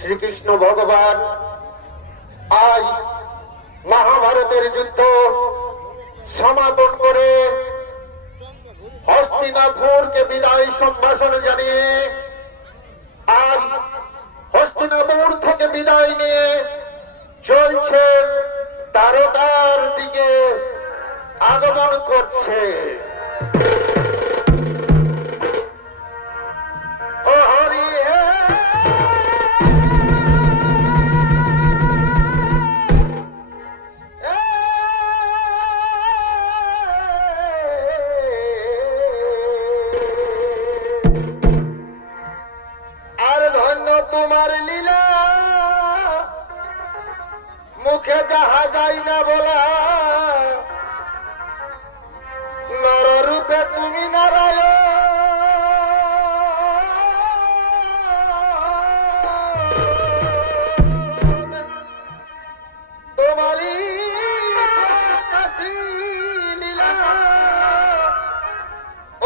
শ্রীকৃষ্ণ ভগবান আজ মহাভারতের যুদ্ধ সমাপন করে হস্তিনাপুরকে বিদায় সম্ভাষণ জানিয়ে আজ হস্তিনাপুর থেকে বিদায় নিয়ে চলছেন দ্বারকার দিকে আগমন করছে। তোমার লীলা মুখে যাহা যায় না বলা, নররূপে তুমি নারায়ণ, তোমারই লীলা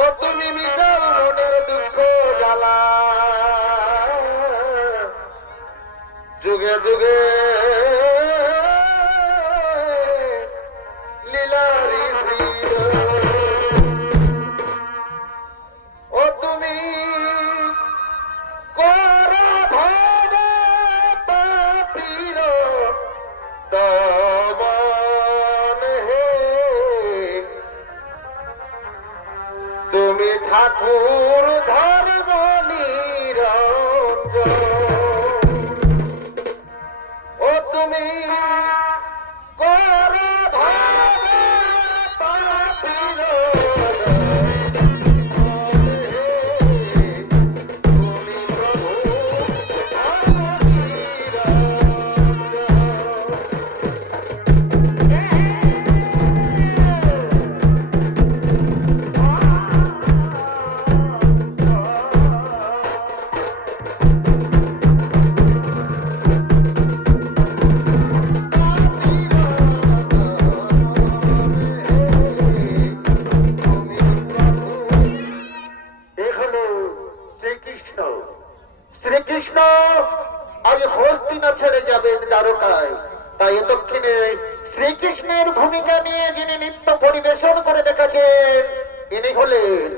ও তুমি মিশাল মনের দুঃখ জ্বালা, যুগে যুগে লীলারি ও তুমি কর ভবে পাপীর দমন হে, তুমি ঠাকুর ধর্ম নিরঞ্জন, তুমি কর ভাবে পাপীর তুমি প্রভু শ্রীকৃষ্ণ আজ হস্তিনা ছেড়ে যাবেন দ্বারকায়। তাই দক্ষিণে শ্রীকৃষ্ণের ভূমিকা নিয়ে যিনি নৃত্য পরিবেশন করে দেখাচ্ছেন ইনি হলেন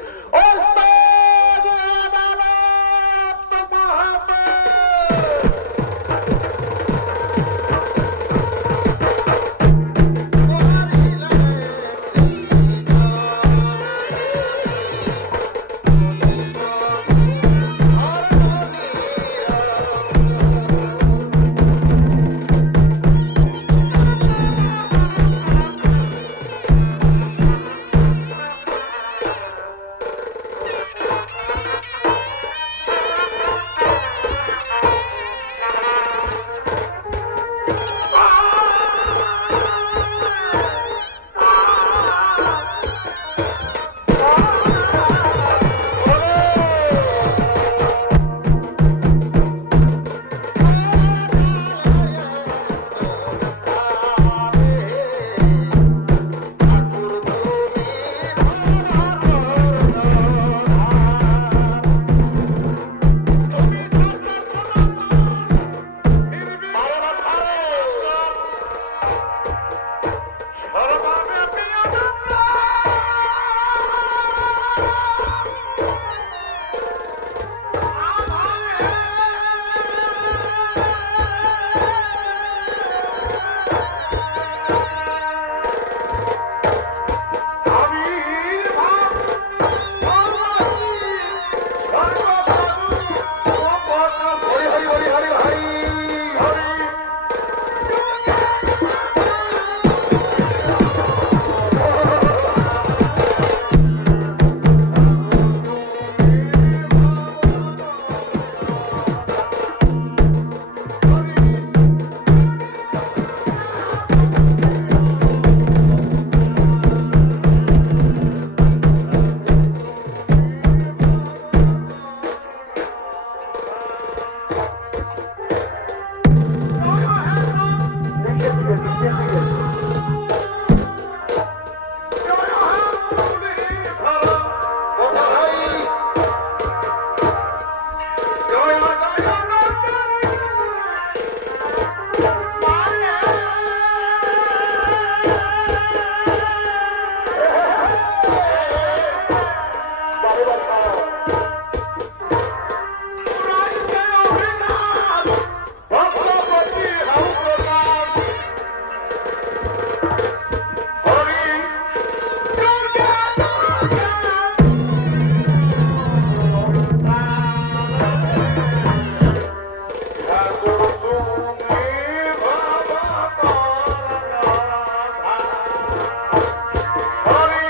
ভক্তপতি হও প্রকাশ হরি ঠাকুর তুমি হরি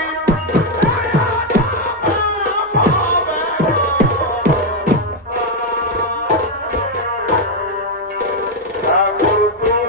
ঠাকুর তুমি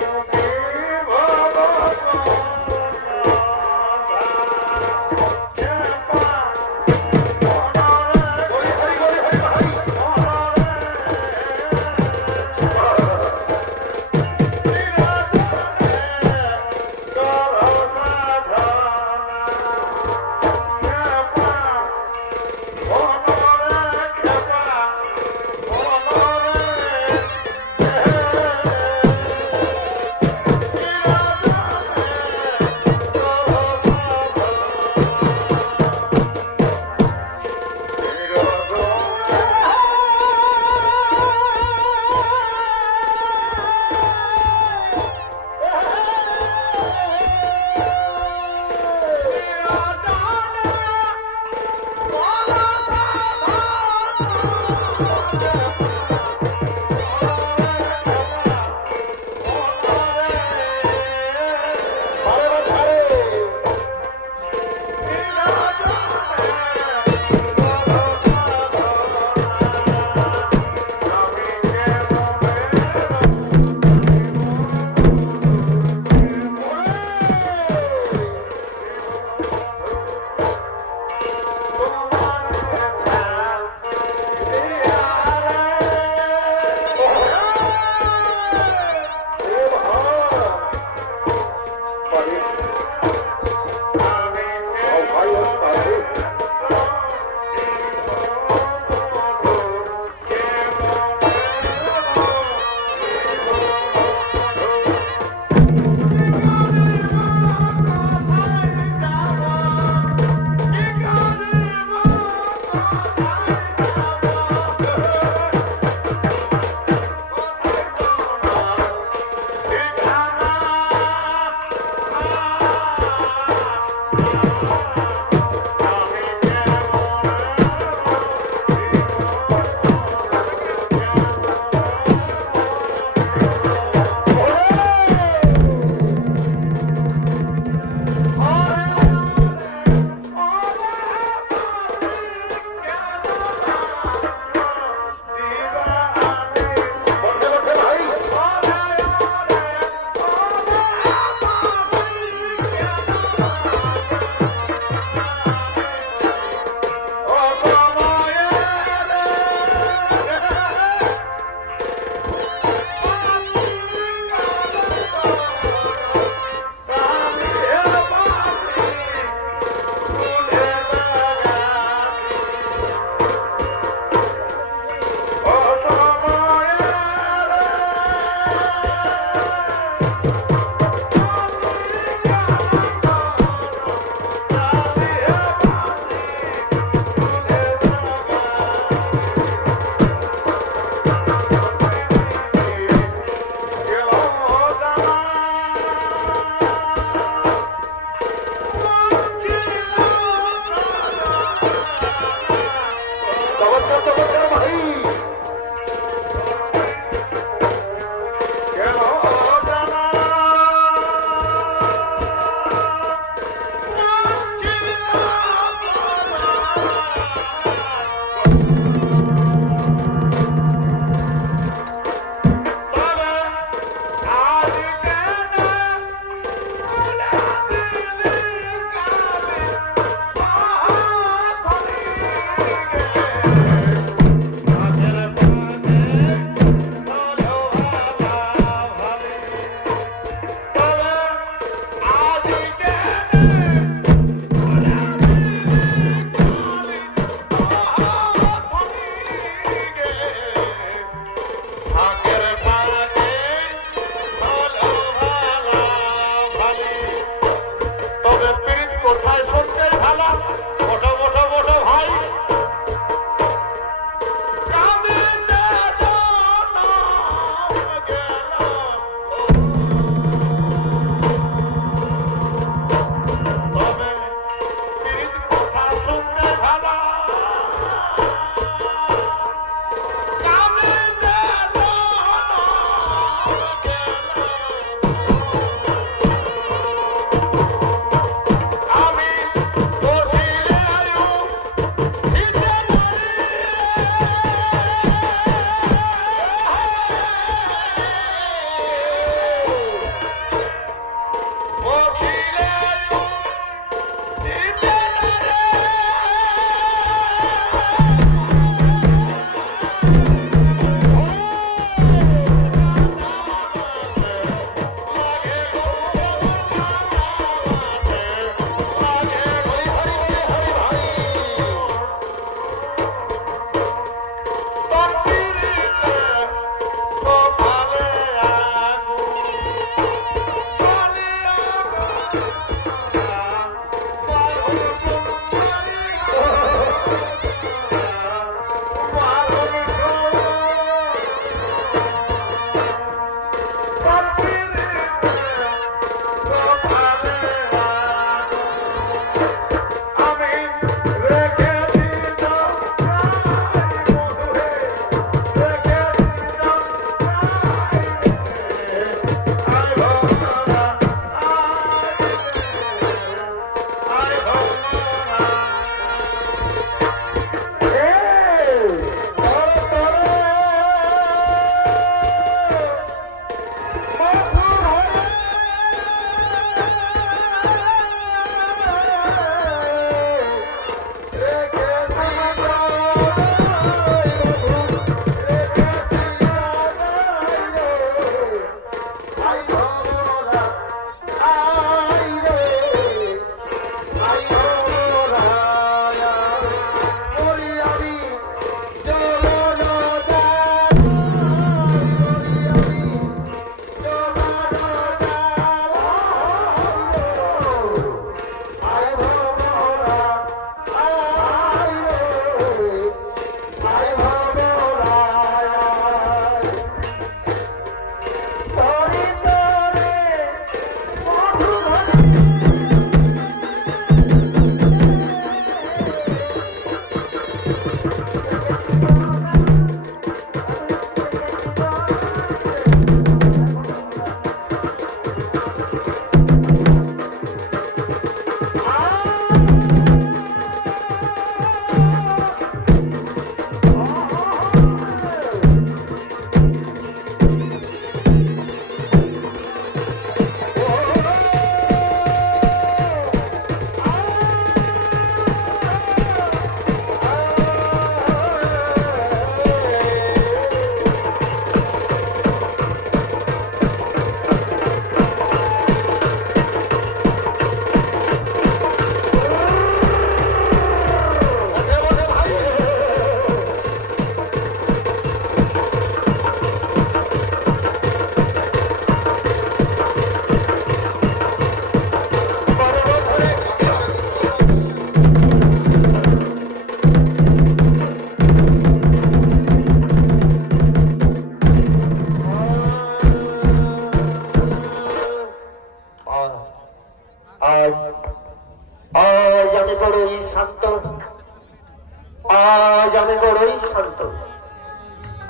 আমি বড়ই শান্ত।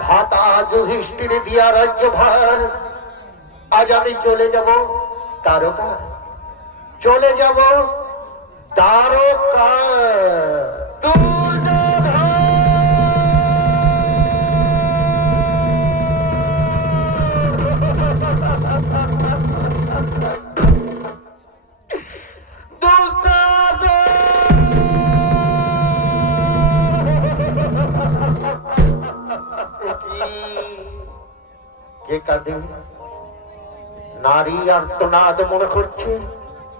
ভাতা যুধিষ্ঠির দিয়া রাজ্যভার, আজ আমি চলে যাব দ্বারকা, চলে যাব দ্বারকা। কে কাঁদে? নারী আর্তনাদ মনে করছে।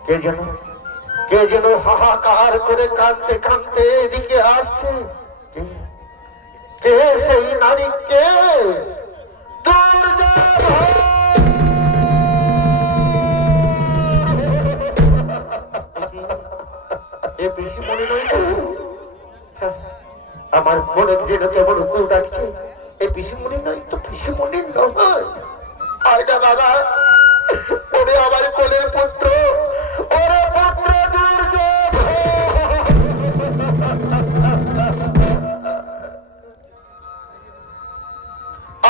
কে যেন হাহাকার করে কাঁদতে কাঁদতে এদিকে আসছে। কে সেই নারী? কে? এ পিসিমণি নয় তো? আমার মনে যেন কেমন উকুল ডাকছে। এ পিসিমণি নয় তো? পিসিমণি নয়। আয়না বাবা, ওরে আমার কোলের পুত্র, ওরে পুত্র দুর্যোধন।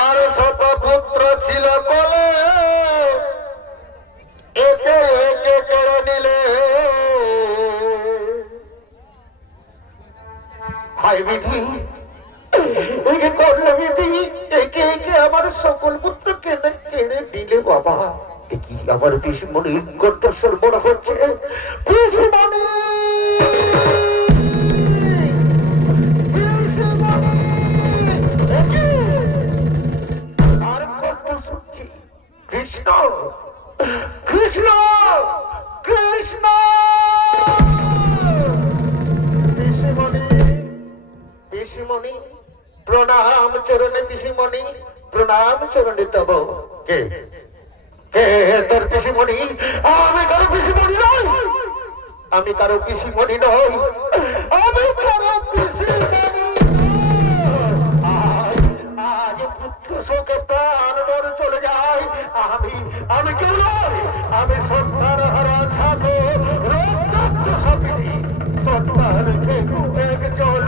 আর শত পুত্র ছিল কোলে, একে একে কেড়ে নিলে। হায় বিধি, একে করলে বিধি, একে একে আমার সকল পুত্র কেড়ে কেড়ে দিলে বাবা। কি আমার পিসিমণির কণ্ঠস্বর মনে হচ্ছে। পিসিমণি, আর কণ্ঠ শুনছি, কৃষ্ণ কৃষ্ণ কৃষ্ণ। পিসিমণি, পিসিমণি প্রণাম চরণে। পিসিমণি প্রণাম চরণে তব। কে তোর পিসিমণি? আমি কারো পিসিমণি নই, আমি কারো পিসিমণি নই, আমি কারো পিসিমণি। আজ পুত্র শোকে প্রাণ মরে চলে যায়। আমি কেউ নই, আমি সন্তান হারা ঠাকুর, রক্তাক্ত সাপিনী, সন্তান খেকু এক জল।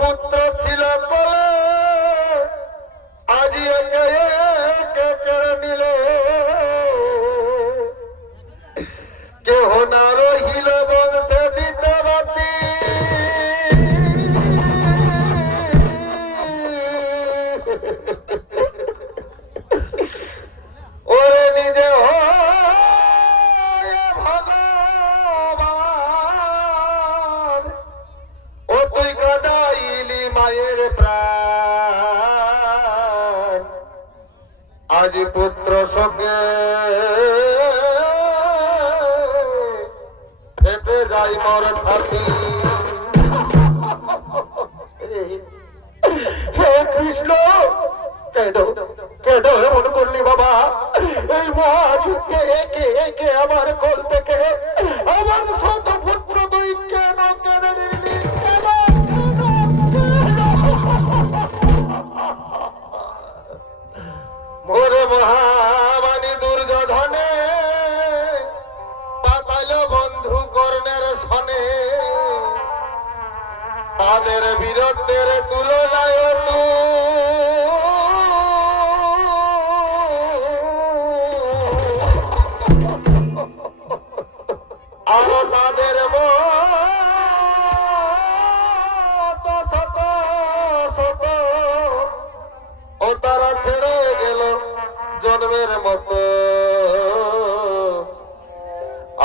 পুত্র ছিল কোলে, আজি একে একে কেড়ে নিল। কেহ না রহিল বংশে দিতবতী। ওরে নিজে ভগবান, ও তুই কাদাইলি মায়ের প্রাণ। আজি পুত্র শোকে ফেটে যাই মোর ছাতি। হে কৃষ্ণ, কেন কেন এমন করলি বাবা? এই মহাযুদ্ধে একে একে আমার কোল থেকে আমার শত পুত্র তুই কেন কেড়ে নিলি? মোরে মহাবাণী দুর্যোধনে পাতাইল বন্ধু কর্ণের সনে। তাদের বীরত্বের তুলনায় আর তাদের শত শত ও তারা ছেড়ে গেল জন্মের মতো।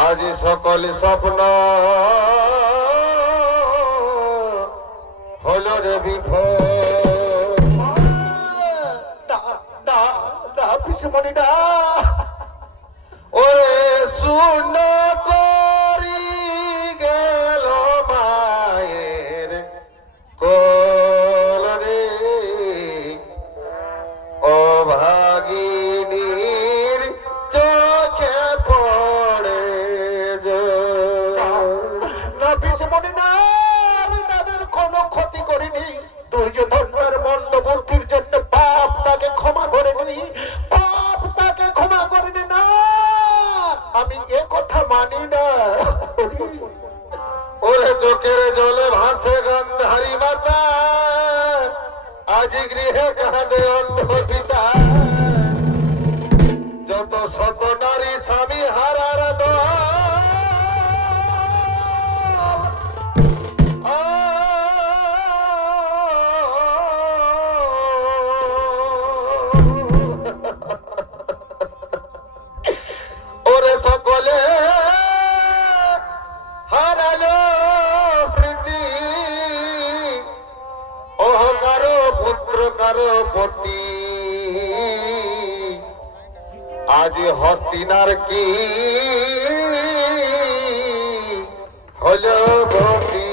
আজ সকল স্বপ্ন হল রে পিসিমণি না। ওরে শূন্য করি গেল মায়ের কোল রে, ও ভাগিনীর চোখে পড়ে না। পিসিমণি দিনি, তুই যে ধর্মের মন্দ বুদ্ধির জন্য পাপ তাকে ক্ষমা করে দিনি, পাপ তাকে ক্ষমা করে নি না, আমি এ কথা মানি না। ওরে চোখের জলে ভাসে গন্ধারী মাতা, আজি গৃহে কাঁদে অন্ধ পিতা, যত শত নারী স্বামী হারার দল, ওরে সকলে হারালো স্মৃতি, ওহ কারো পুত্র কারো পতি, আজ হস্তিনার কি হলো গতি।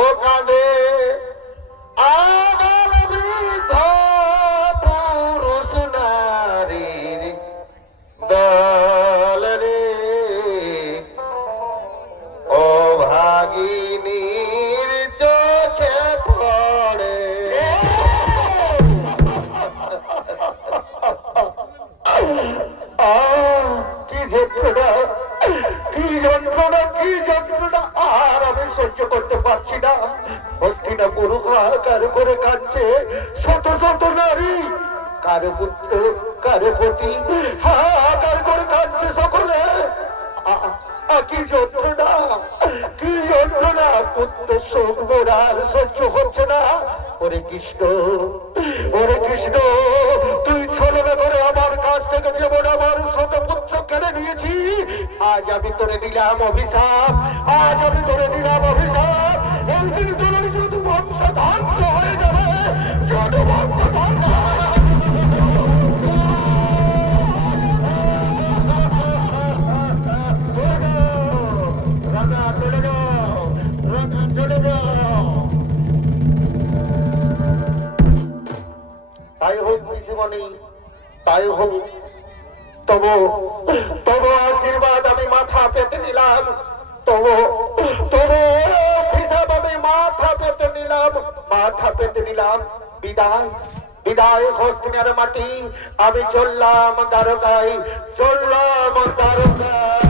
ও কাঁদে আবাল বৃদ্ধ পুরুষ নারীর দল রে, ও ভাগিনীর চোখে পড়ে। কি যন্ত্রণা, কি যন্ত্রণা, কি যন্ত্রণা, আর আমি সহ্য করতে পারছি না। হস্তিনাপুর হাহাকার করে কাঁদছে শত শত নারী, কারো পুত্র কারো পতি, হাহাকার করে কাঁদছে সকলে। কি যন্ত্রণা, কি যন্ত্রণা, পুত্র শোক মোর আর সহ্য হচ্ছে না। ওরে কৃষ্ণ, ওরে কৃষ্ণ, তুই ছলনা করে আমার কাছ থেকে যেমন আমার শত পুত্র কেড়ে নিয়েছি, আজ আমি তোরে দিলাম অভিশাপ, আজ আমি তোরে দিলাম অভিশাপ। একদিন তোর শুধু বংশ ধ্বংস হয়ে যাবে, শুধু বংশ ধ্বংস হয়ে যাবে। তাই হোক ঋষিমণি, তাই হোক, তবু তবু আশীর্বাদ আমি মাথা পেতে নিলাম, তবু তবু হিসাব আমি মাথা পেতে নিলাম, মাথা পেতে নিলাম। বিদায়, বিদায় হস্তিনার মাটি, আমি চললাম দ্বারকায়, চললাম দ্বারকায়।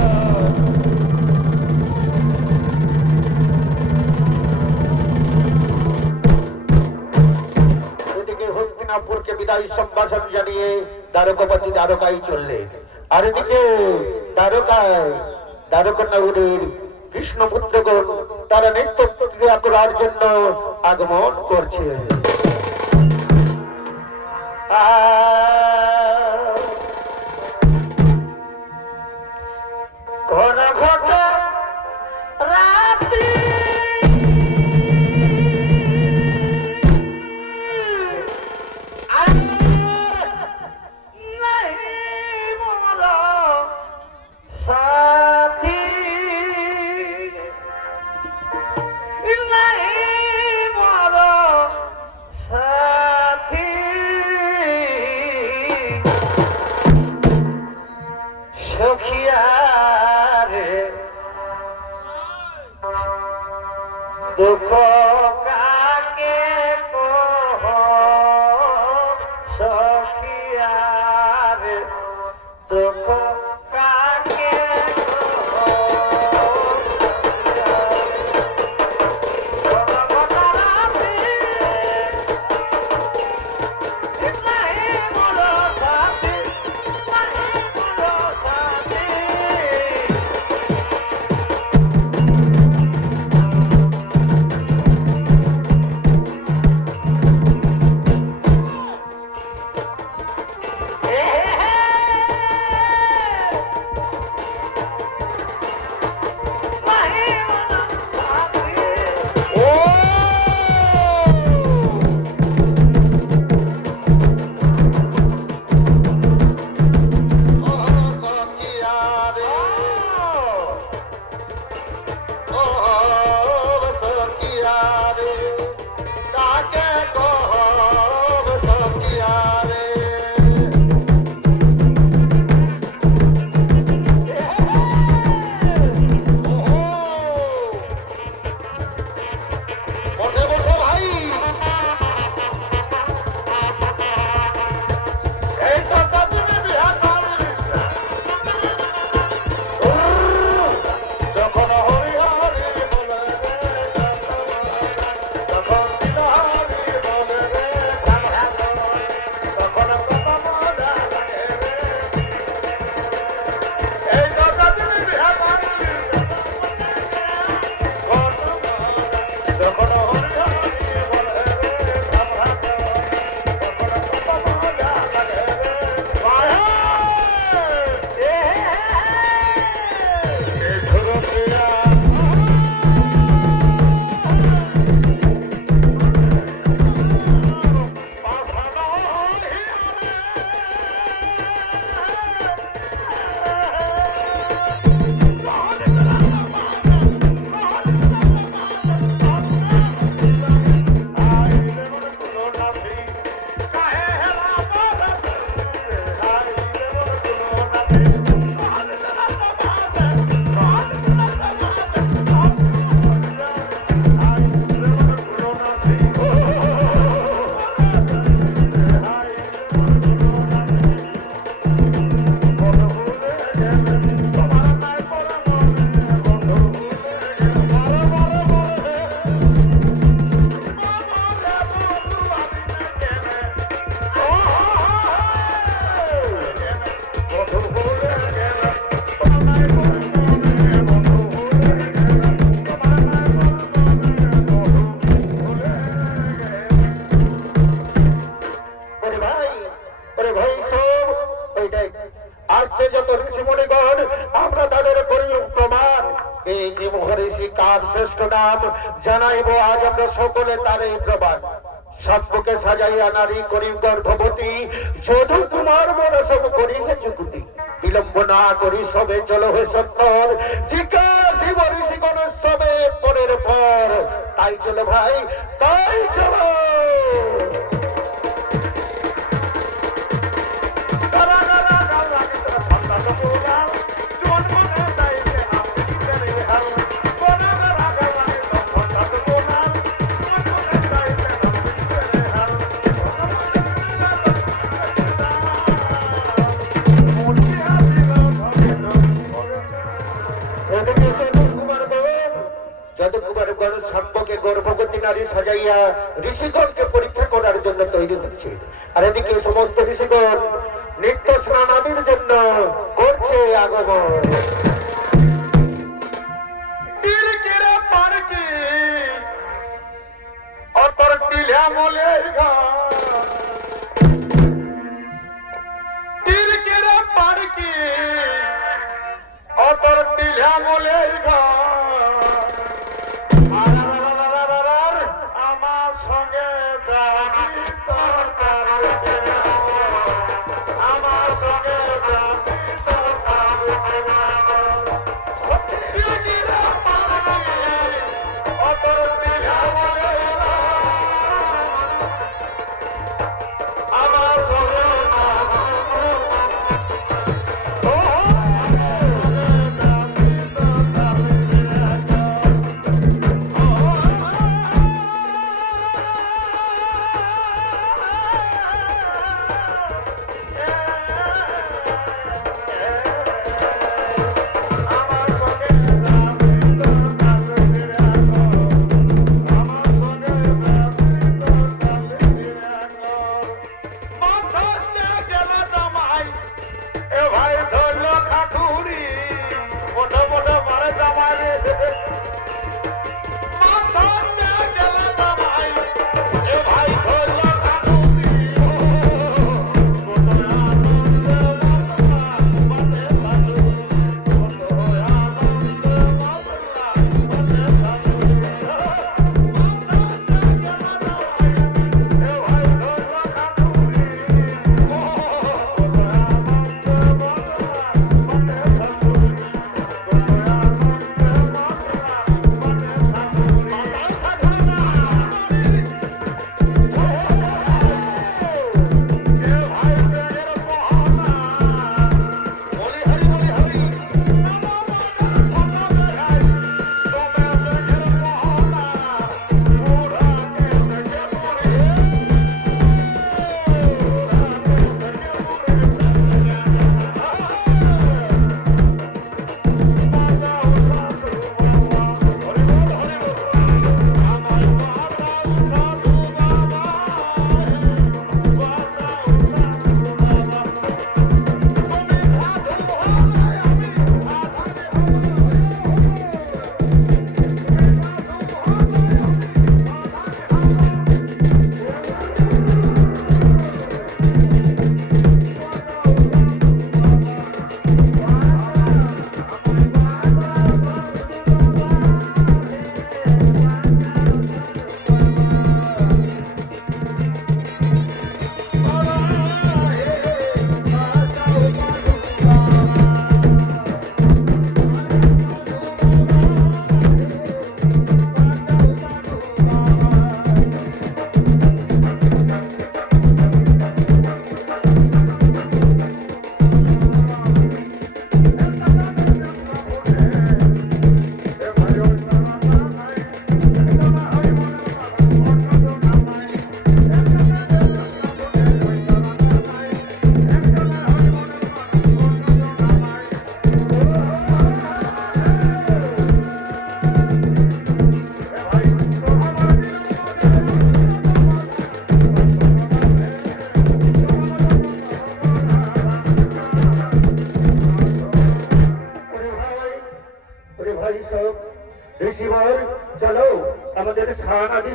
হস্তিনাপুরকে বিদায় সম্ভাষণ জানিয়ে দ্বারকাপতি দ্বারকায় চললেন। আর এদিকে দ্বারকায় দ্বারকা নগরীর কৃষ্ণপুত্রগণ তারা নিত্য প্রক্রিয়া করার জন্য আগমন করছে। ঘন ঘন রাত্রি কার শ্রেষ্ঠ নাম জানাইব আজ আমরা সকলে তারে প্রবাদ। সভ্যকে সাজাইয়া নারী করি গর্ভবতী, যদু কুমার মনসব করি হে যুগতি। বিলম্ব না করি সবে চলো হে সত্তর, জিজ্ঞাসিব ঋষিগণ সবে পরের পর। তাই চলো ভাই, তাই চলো। গর্ভবতী নারী সাজাইয়া ঋষিগণকে পরীক্ষা করার জন্য তৈরি হচ্ছে, আর এদিকে সমস্ত ঋষিগণ নিত্য স্নানাদির জন্য করছে আগমন।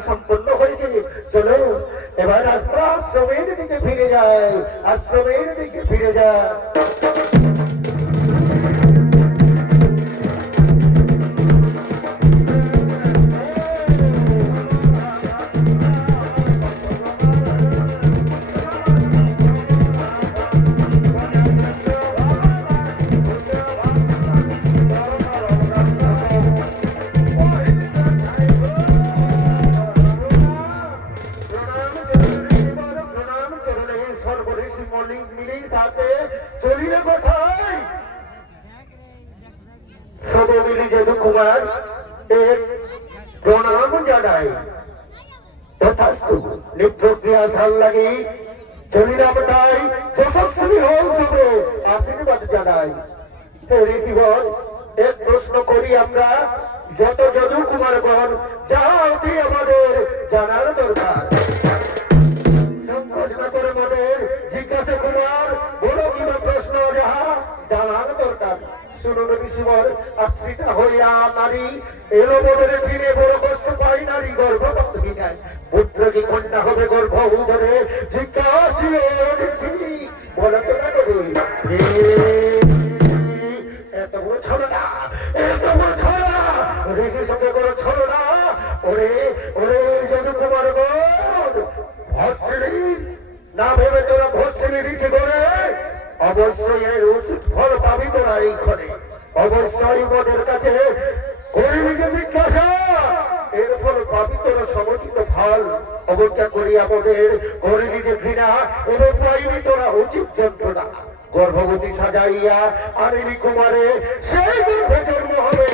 সম্পন্ন হয়েছে। চলো এবার আশ্রমের দিকে ফিরে যায়, আশ্রমের দিকে ফিরে যায়। তোমার এর প্রণাম জানাই। তথাস্তু নিত্যক্রিয়া ভাল লাগি চলিলাম তাই যশস্বী হল শুভে আশীর্বাদ জানাই। ঋষিগণ এক প্রশ্ন করি আমরা, যত যদু কুমারগণ যাহা অতি আমাদের জানার দরকার। সংকোচ না করে মনের জিজ্ঞাসা কুমার বড় কিনা প্রশ্ন যাহা জানার দরকার। শুনুন ঋষিগণ, আশ্রিতা হইয়া নারী এলো মনের ফিরে বড় কষ্ট পাই নারী গর্ভবতী নাই। পুত্র কি কন্যা হবে গর্ভ উদরে জিজ্ঞাসী বলা তো না করে এত বড় ছড়ো না, এত বড় ছড়ো না, ঋষির সঙ্গে করে ছড়ো না। ওরে ওরে যদু কুমার ভর্ষিণী না ভেবে তোরা ভর্ষিণী ঋষি করে অবশ্যই এর উচিত ফল পাবি তোরা এই ঘরে। অবশ্যই মনের কাছে করবি যে জিজ্ঞাসা, এর ফল পাবি তোরা সমচিত ফল। অবজ্ঞা করি আমাদের করবি যে ঘৃণা, এবং পাইবি তোরা উচিত যন্ত্রণা। গর্ভবতী সাজাইয়া আনিবি কুমারে সেই গর্ভে জন্ম হবে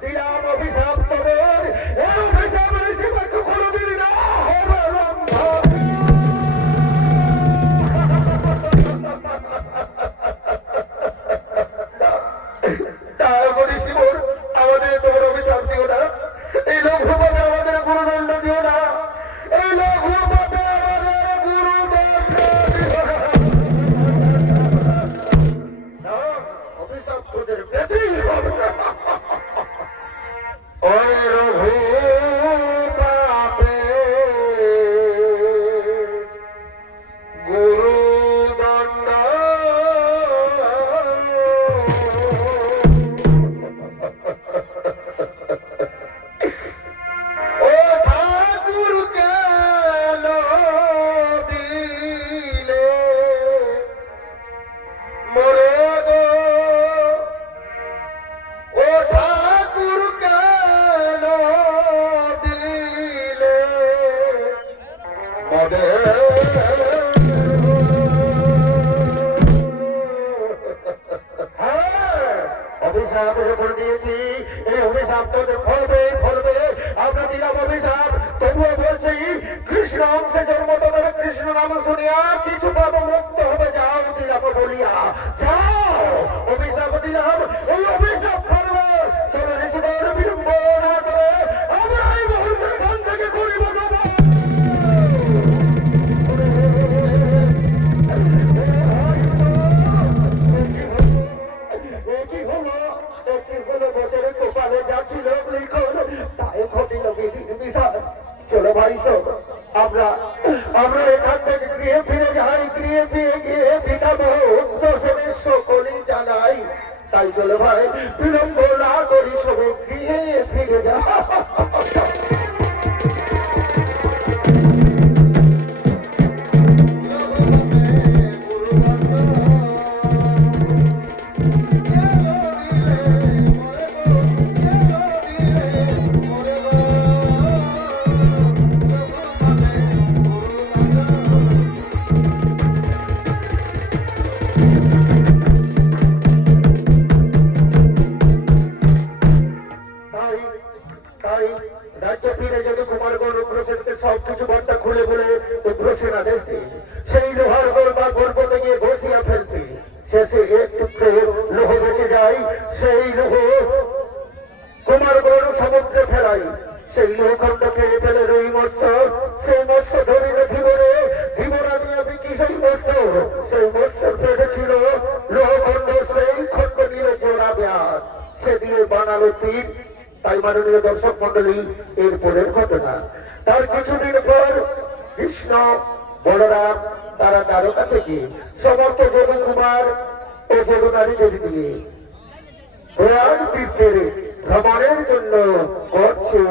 দিলাম অভিশাপ তোদের, অভিশাপ কোনোদিন না হবে আমাদের তোমার অভিশাপ দিও না, এই লোক আমাদের গুরুদণ্ড দিও না, এই লোক আমাদের গুরুদণ্ড অভিশাপ তোদের পেতেই হবে। অভিশাপ যখন দিয়েছি এই অভিশাপ তোদের ফলবে ফলবে। আমরা দিলাম অভিশাপ, তবুও বলছি কৃষ্ণ অংশে জন্ম তোদের কৃষ্ণ নাম শুনিয়া কিছু পাব মুক্ত হবে। যাও দিলাম বলিয়া যাও, অভিশাপ দিলাম, এই অভিশাপ ফলবে। চলো ঋষিদের বিলম্ব না করে আমরা এই মুহূর্তে এখান থেকে করিব চলো ভাই সব আমরা আমরা এখান থেকে গৃহে ফিরে যাই, গৃহে ফিরে গিয়ে পিতা দোষণের সকলই জানাই। তাই চলো ভাই বিলম্ব না করি সবে গৃহে ফিরে যা। রাজ্য ফিরে যদি কুমারগণ উগ্রসেনকে সবকিছু বার্তা খুলে বলে উগ্রসেন আদেশ দিন সেই লোহার গোল বা পর্বতে গিয়ে ঘষিয়া ফেলতে। শেষে এক টুকরো লোহ বেঁচে যায়, সেই লোহ কুমারগণ সমুদ্রে ফেলাই। সেই লোহখণ্ড খেয়ে ফেলে রুই মৎস্য, সেই মৎস্য ধরিলে ধীবরে, ধীবরা নিয়ে বিকি সেই মৎস্য, সেই মৎস্য পেটে ছিল লোহখণ্ড, সেই খণ্ড নিয়ে জোড়া ব্যাস, সে দিয়ে বানালো তীর। তাই মাননীয় দর্শক মন্ডলী এর পরের ঘটনা। তার কিছুদিন পর কৃষ্ণ বলরাম তারা দ্বারকা থেকে সমস্ত যদু কুমার ও যদু নারীদের নিয়ে প্রয়াগ তীর্থের ভ্রমণের জন্য করছে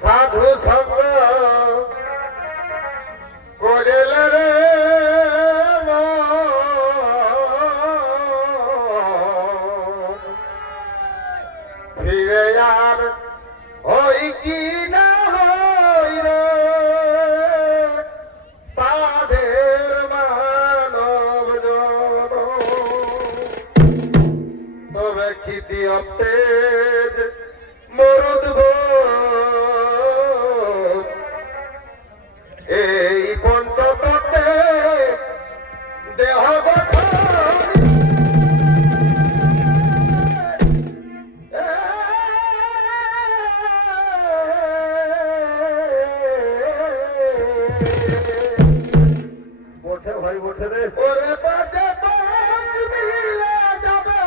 সাধু সঙ্গ করেলে রে ফিরে আর হই কি না হই রে ওঠে ভাই ওঠে রে। ওরে বাজে পাঁচ মিলে যাবে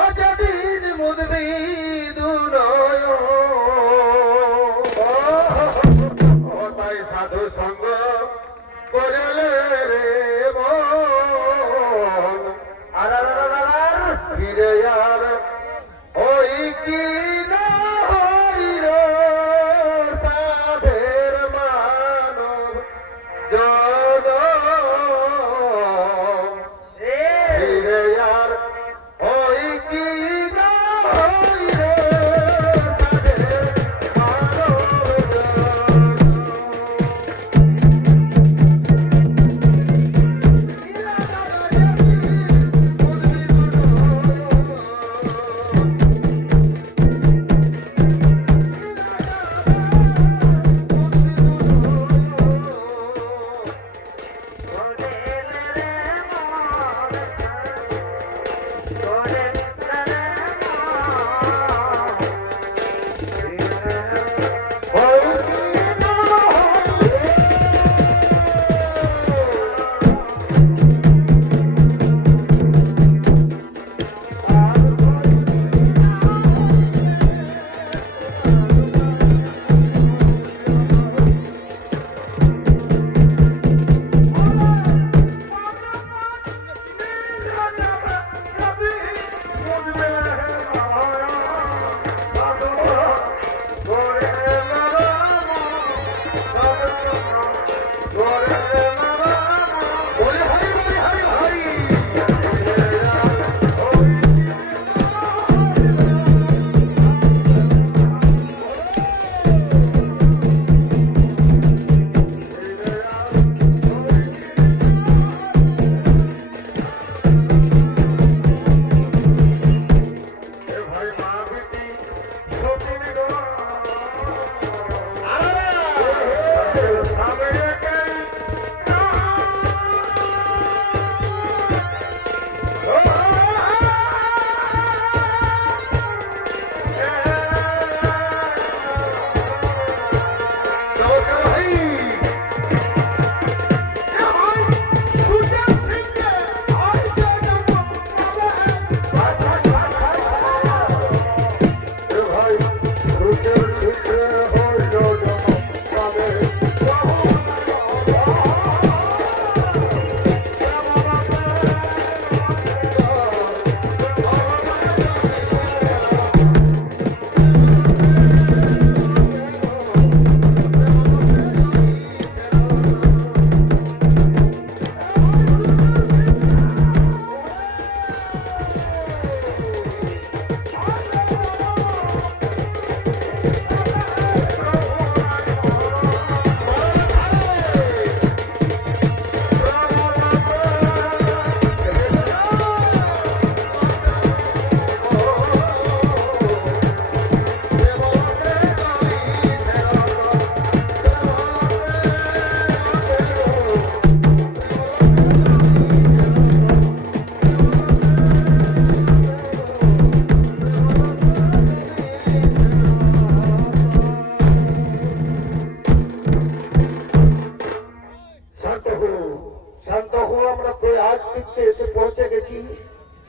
ও যেদিন মুদবিদ নয়ন। ও তাই সাধু সঙ্গ করলে রে মন। আর ফিরে আর ওই কি না হইল সাধের মানব জন। ফিরে আর ওই কি না হইল সাধের মানব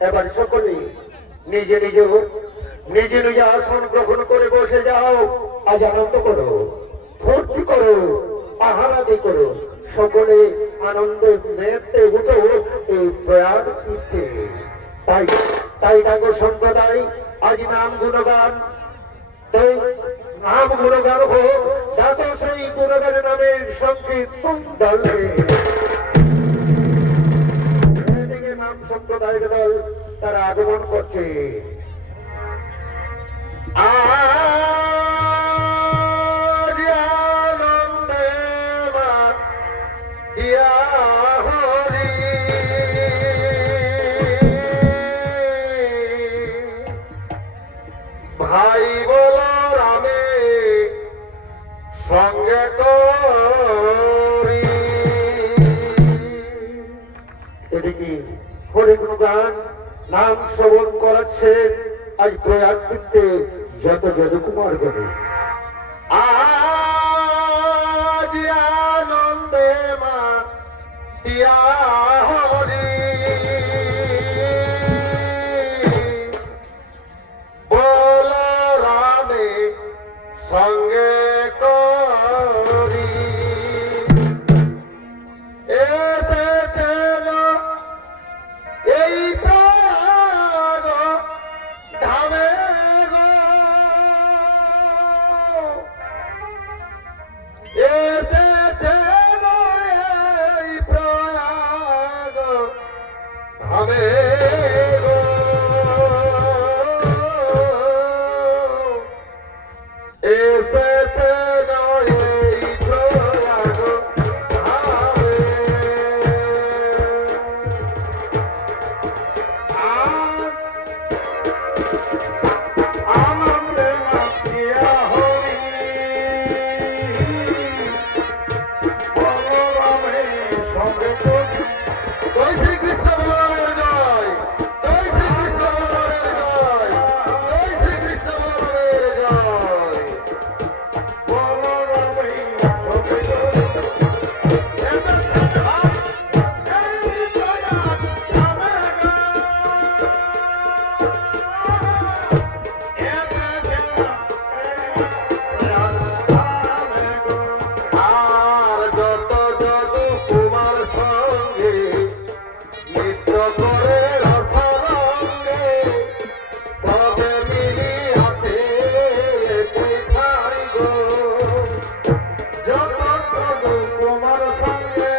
এবার সকলে নিজে নিজে নিজে নিজে আসন গ্রহণ করে বসে যাও। আজ আনন্দ করো, ফুর্তি করো, আহারাদি করো, সকলে আনন্দে মেতে উঠো এই প্রয়াণ তীর্থে। তাই তাই ডাকো সম্প্রদায় আজ নাম গুণগান, তাই নাম গুণগান হোক, ডাকো সেই গুণগানের নামের সংকীর্তন দলে। নাম সম্প্রদায়ের দল তারা আগমন করছে। আনন্দে হরি ভাই বল রামে সঙ্গে করি। এদিকে হরে গুণগান নাম শ্রবণ করাচ্ছেন আজ প্রয়াগ তীর্থে যত যদুকুমার গণে। আজ টিয়া হরি বলরামে সঙ্গে করি এসেছেন এই প্রাগ ধামে গো এসেছেন এই প্রাগ ধামে গো এসেছেন এই প্রাগ ধামে আনন্দে নাচিয়া হরি বলরামে সঙ্গে করি জয় শ্রীকৃষ্ণ বলরামের জয় জয় শ্রীকৃষ্ণ বলরামের জয় জয় শ্রীকৃষ্ণ বলরামের জয় বলরামে সঙ্গে আর যত যদু কুমার সঙ্গে নৃত্য করে রসরঙ্গে সবে মিলিয়াছে কোথায় গো যত যদু কুমার সঙ্গে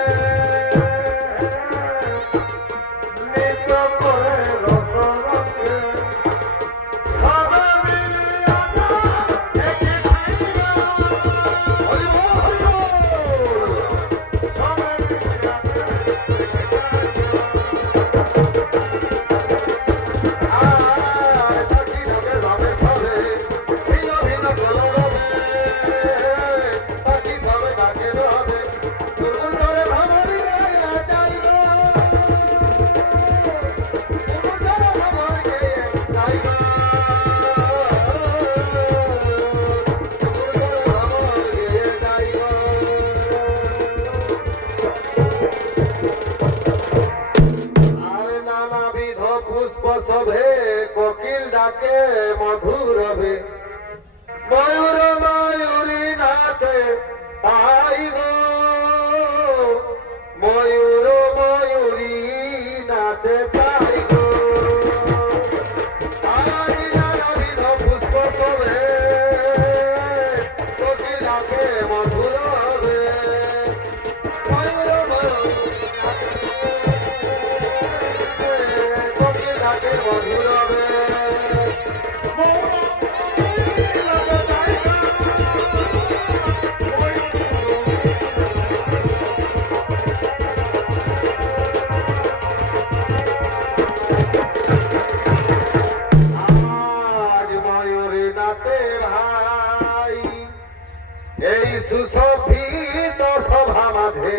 নৃত্য করে রসরঙ্গে সবে মিলিয়াছে হরি বল হরি বল আর পাখি ঢাকে যাবে সবে ভিন্ন ভিন্ন কলরবে পাখি সবে ডাকে রবে দুর্গুণ করে ভাবরি গায়ে যাই গো দুর্গুণ করে ভাবরি গায়ে যাই গো দুর্গুণ করে ভাবরি গায়ে যাই গো আর নানাবিধ পুষ্প শোভে কোকিল ডাকে মধুর হবে ময়ূর ময়ূরী নাচে তাই গো ময়ূর ময়ূরী নাচে তাই গো তাই নানাবিধ পুষ্প শোভে কোকিল ডাকে মধুর হবে ময়ূর ময়ূরী কোকিল ডাকে মধুর হবে আজ ময়ূরী নাচে ভাই এই সুশোভিত সভা মাঝে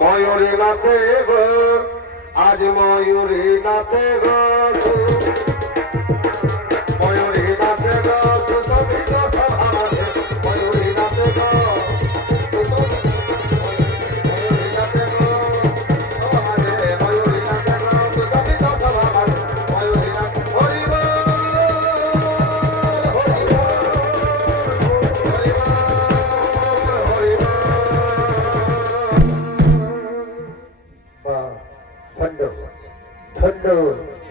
ময়ূরী নাচে গো আজ ময়ূরী নাচে গো ময়ূরী নাচে গো সুশোভিত সভা মাঝে ময়ূরী নাচে গো ময়ূরী নাচে গো সভা মাঝে ময়ূরী নাচে গো সুশোভিত সভা মাঝে ময়ূরী নাচে হরি বল হরি বল হরি বল হরি বল ধন্য ধন্য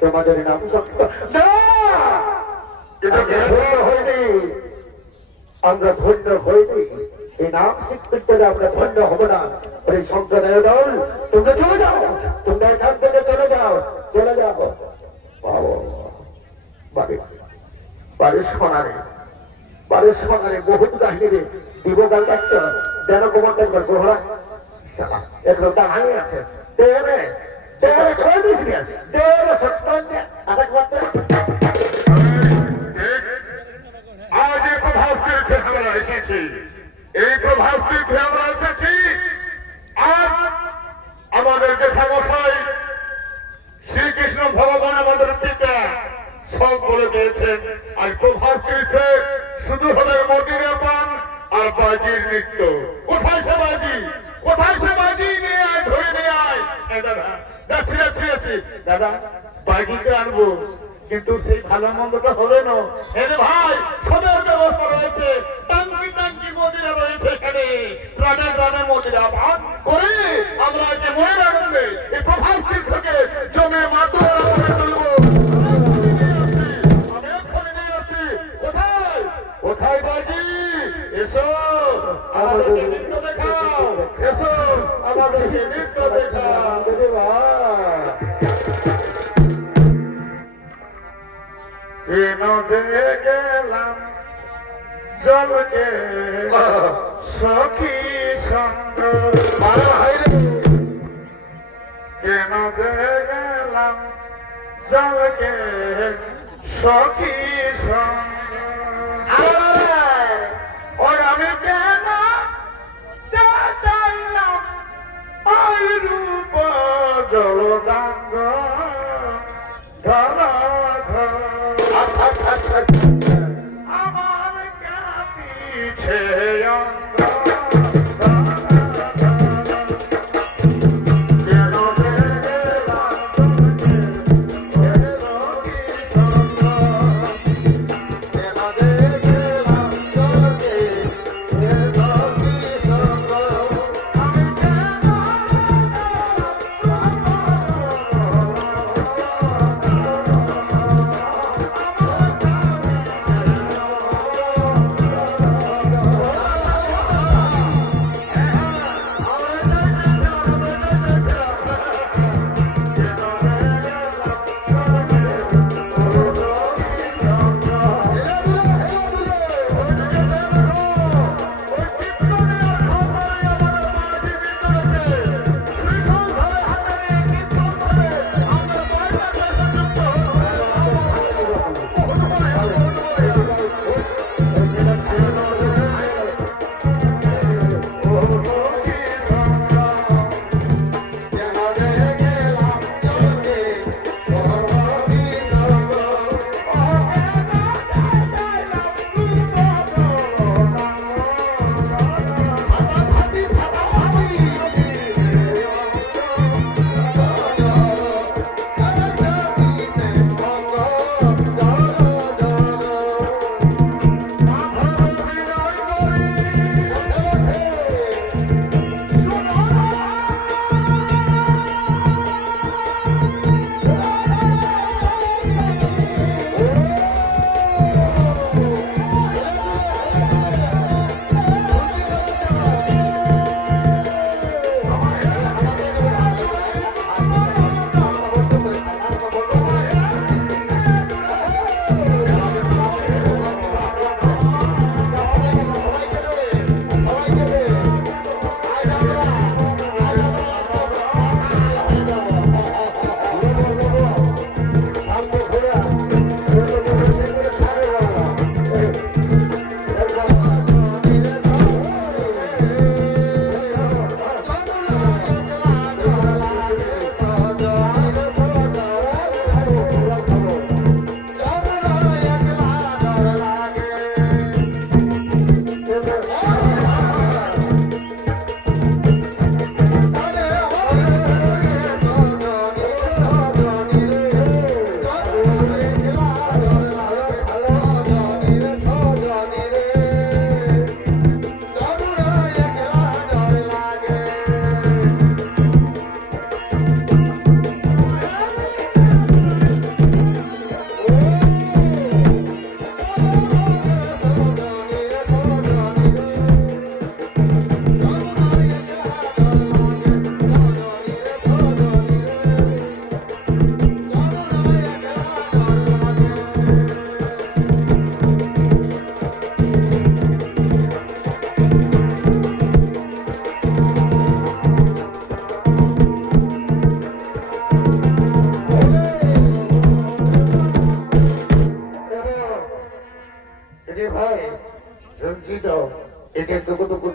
তোমাদের নাম সত্য না এটা ধন্য হয়নি আমরা ধন্য হয়নি এই নাম স্বীকৃতি করে আমরা ধন্য হব না এই সম্প্রদায় দল তোমরা চলে যাও তোমরা এখান থেকে চলে যাও বাড়ির সমানে বহুত কাহিনী দিব গাল দেখছ যেন কোমরটাই করবো হরা একদম তা ভাঙে আছে দেবে দেবে কই দিস না দেবে সত্য আটাক মাত্র আজ এই প্রভাব তীর্থে আমরা এসেছি এই প্রভাব তীর্থে আমরা এসেছি আজ আমাদের যে সমস্যায় শ্রীকৃষ্ণ ভগবান আমাদের পিতা সব বলে দিয়েছেন আর প্রভাব তীর্থে শুধু হবে মন্দিরের পান আর বাজির নৃত্য কোথায় সে বাজি নিয়ে ধরে যাচ্ছি দাদা, বাড়িতে আনবো, কিন্তু সেই ভালো মন্দটা হবে না। এর ভাই সবের ব্যবস্থা রয়েছে, টাঙ্কি টাঙ্কি মদিরা রয়েছে এখানে, গ্রামে গ্রামে মদিরা ভাগ করে আমরা যে মনে রাখবে এই প্রভাব থেকে জমে মাতুরা করে তুলবো। আমি এক্ষুনি নিয়ে যাচ্ছি। কোথায় কোথায় বাজি? এসো আমাদেরকে নৃত্য দেখাও, এসো আমাদেরকে নৃত্য দেখাও। নদে গেলাম জলকে সখী সঙ্গ, কেন গেলাম জলকে সখী সঙ্গ, ওই আমি কেন চাইলাম ওই রূপ জলদাঙ্গ ধরা আমার কাছে অঙ্গ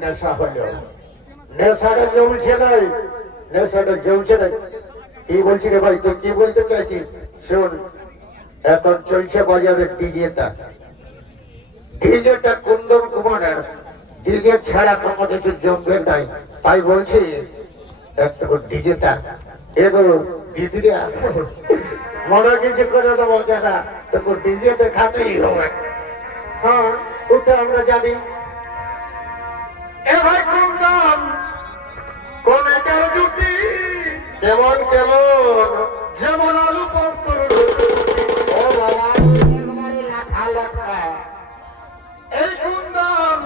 নেশা হলো, নেশাটা জমছে নাই, নেশাটা জমছে নাই। কি বলছি রে ভাই, তুই কি বলতে চাইছিস? শোন, এখন চলছে বাজারে ডিজেটা, ডিজেটা কুন্দন কুমারের, ডিজে ছাড়া কোনো কিছু জমবে নাই। তাই বলছি একটু ডিজেটা এগো দিদিরা মনে কিছু করে দেবো যারা তোকে দিদিতে খাতেই হবে। হ্যাঁ ওটা আমরা জানি। এ ভাই কুন্দন কোনেকার জুটি কেমন কেমন যেমন আলু পোস্ত ও বাবা একবারে লাখা লাখা এই কুন্দন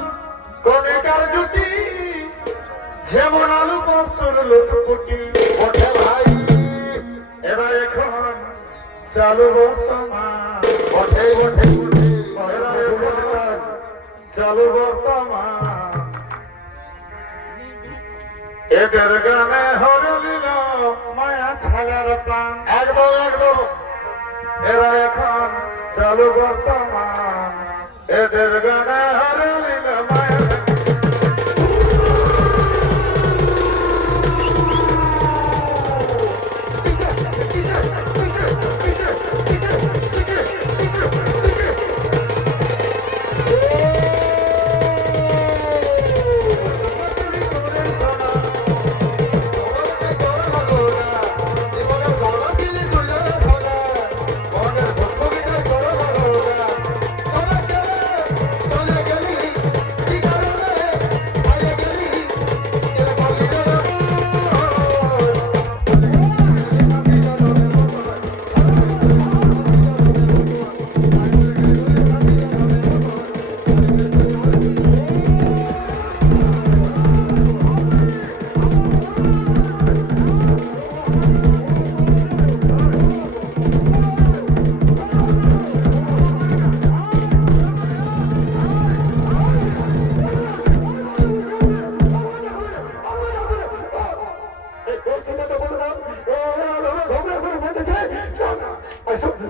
কোনেকার জুটি যেমন আলু পোস্তর লুটপুটি ওঠে ভাই এরা এখন চালু বর্তমান ওঠে ওঠে এরা এখন চালু বর্তমান এদের গানে হরলিল মায়া ছায়ার প্রাণ একদম একদম এরা এখন চালু বর্তমান এদের গানে হরলিল মায়া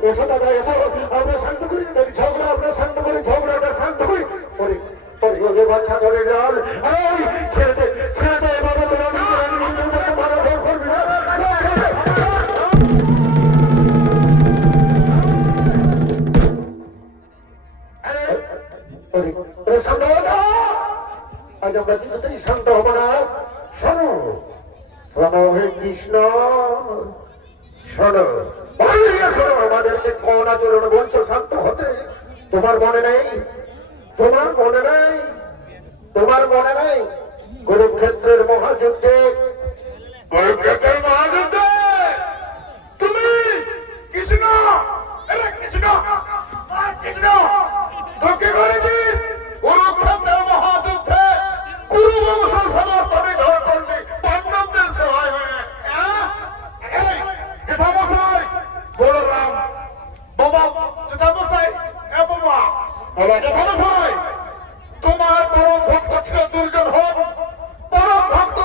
এসো দাদা এসো আমরা শান্ত করি ঝগড়া আমরা শান্ত করি ঝগড়াটা শান্ত করি পরে পরে ওরে বাচ্চা ধরে যান এই ছেড়ে দে বাবা তোরা মারা ধর করবি না শান্ত হো না আজ আমরা কিছুতেই শান্ত হবো না শোনো শোনো হে কৃষ্ণ শোনো শোনো আমাদেরকে কোন আচরণ বলছো শান্ত হতে তোমার মনে নেই তোমার মনে নেই তোমার মনে নেই কুরুক্ষেত্রের মহাযুদ্ধে কুরুক্ষেত্রের মহাযুদ্ধে তুমি কৃষ্ণ এরা কৃষ্ণ তোকে করেছি কুরুক্ষেত্রের মহাযুদ্ধে কুরুবংশ সমর্থনে ধর করবি পাণ্ডবদের সহায় হয়ে এই জেঠামশাই বলরাম বাবা জেঠামশাই এ বাবা জেঠামশাই তোমার পরম ভক্ত ছিল দুর্যোধন পরম ভক্ত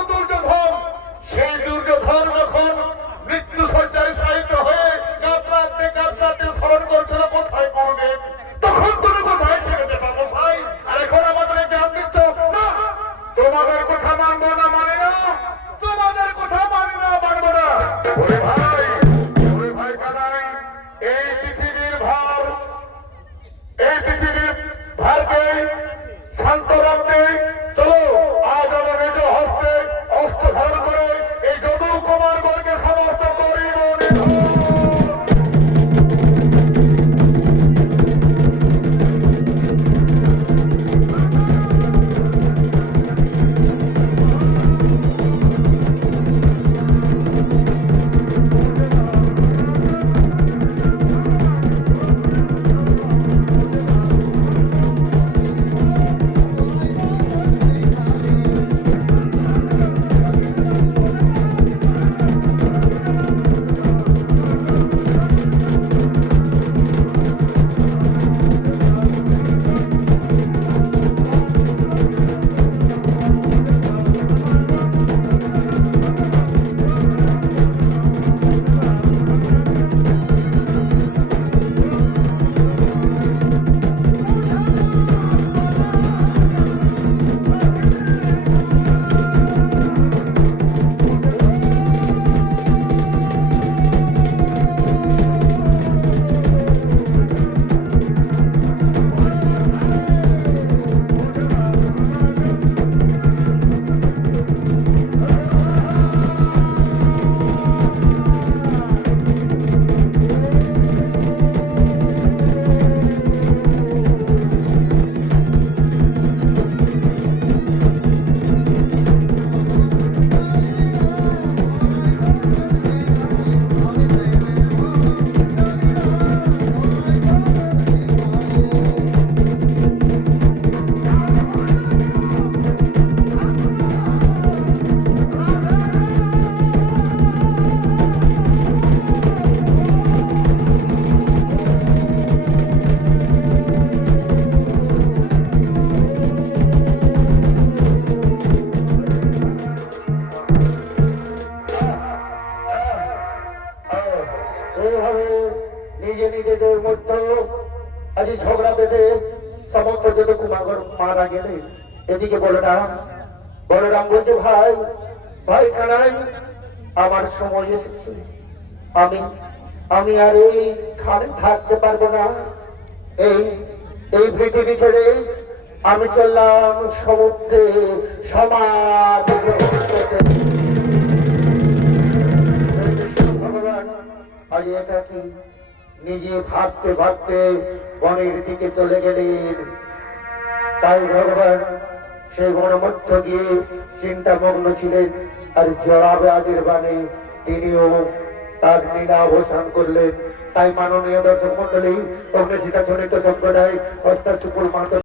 এদিকে বলরাম বলছে ভাই ভাই কানাই আমার সময় এসেছে, আমি আমি আর এইখানে থাকতে পারবো না, এই এই পৃথিবী ছেড়ে আমি চললাম সমুদ্রে সমাজ ভগবান। আজ এটা কি নিজে ভাবতে ভাবতে বনের দিকে চলে গেলেন। তাই ভগবান সেই বনমধ্য গিয়ে চিন্তামগ্ন ছিলেন, আর জবাবে আদির বাণী তিনিও তার লীলা অবসান করলেন। তাই মাননীয় দর্শক মন্ডলী অগ্নিশিখা চলিত সম্প্রদায় অর্থাৎ সুকুল মাহাতো